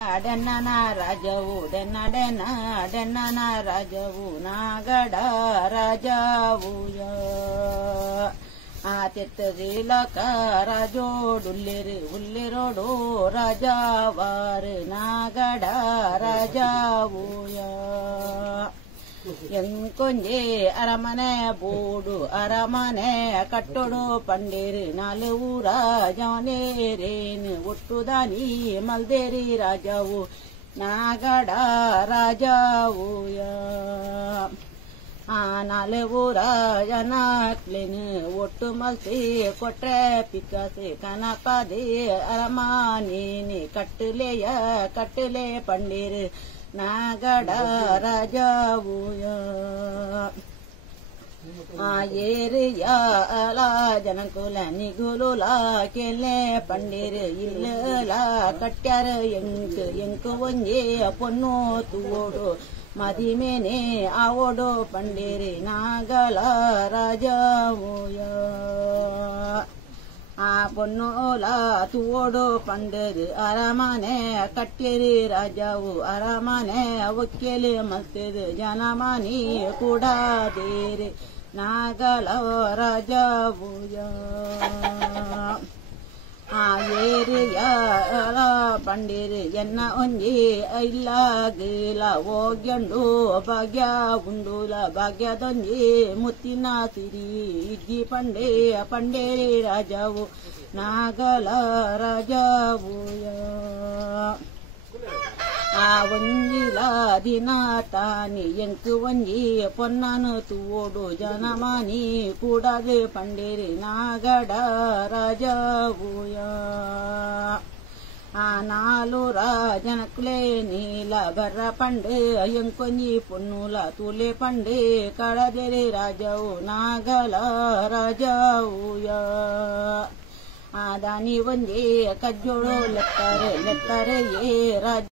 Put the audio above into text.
ಡೆನ್ನನ ರಾಜವು ಡೆನ್ನನ ರಾಜವು ನಾಗಡ ರಾಜವು ಆತಿತ್ತದಿಲಕ ರಾಜೋಡುಲ್ಲಿರಿ ಉಲ್ಲಿರೋಡು ರಾಜವಾರು ನಾಗಡ ರಾಜವು ಎಂಕೊಂಜೆ ಅರಮನೆ ಬೂಡು ಅರಮನೆ ಕಟ್ಟೊಡು ಪಂಡೇರಿ ನಾಲ್ವು ರಾಜನೇರೇನು ಒಟ್ಟುದಾನಿ ಮಲ್ದೇರಿ ರಾಜವು ನಾಗಡ ರಾಜವು ಆ ನಾಲ್ವು ರಾಜನಾಕ್ಲೇನು ಒಟ್ಟು ಮಲ್ಸಿ ಕೊಟ್ರೆ ಪಿಕ್ಕಸೆ ಕನಪದೆ ಅರಮನೇನೆ ಕಟ್ಟಲೆ ಪಂಡೇರಿ ನಾಗಡ ರಾಜವು ಏರಿಯ ಅಲ ಜನಕುಲ ನಿಗುಲುಲ ಕೆಲೆ ಪಂಡೇರು ಇಲ್ಲ ಕಟ್ಟ್ಯಾರ ಎಂಕು ಒಂಜೆ ಪೊನ್ನು ತೂಡು ಮದಿಮೇನೆ ಆವೋಡು ಪಂಡೇರಿ ನಾಗಲ ರಾಜವು ಆ ಪೊನ್ನೋಲ ತೂಡು ಪಂಡೇರು ಅರಮನೆ ಕಟ್ಟೇರಿ ರಾಜವು ಅರಮನೆ ಒಕ್ಕೆಲಿ ಮಲ್ತಿರು ಜನಮನಿ ಕೂಡ ದೇರಿ ನಾಗಲ ರಾಜವು ಆ ಏರಿಯ ಪಂಡೇರು ಎನ್ನ ಒಂಜಿ ಇಲ್ಲ ಗೀಲ ಹೋಗ್ಯಂಡು ಭಾಗ್ಯ ಉಂಡುಲ ಭಾಗ್ಯದೊಂಜಿ ಮುತ್ತಿನ ಸಿರಿ ಇಜ್ಜಿ ಪಂಡೇರಿ ರಾಜವು ನಾಗಲ ರಾಜವು ಆ ಒಂಜಿಲ ದಿನ ತಾನಿ ಎಂಕು ಒಂಜಿ ಪೊನ್ನನು ತೂಡು ಜನಮನಿ ಕೂಡದೆ ಪಂಡೇರಿ ನಾಗಡ ರಾಜವು ಆ ನಾಲು ರಾಜನಕ್ಲೆ ನೀಲ ಬರ್ರ ಪಂಡೆ ಎಂಕೊಂಜಿ ಪೊನ್ನುಲ ತುಲೆ ಪಂಡೆ ಕಳದೆರಿ ರಾಜವು ನಾಗಲ ರಾಜವು ಆ ದಾನಿ ಒಂಜೆ ಕಜ್ಜೋಳು ಲೆತ್ತರೆ ಏ ರಾಜ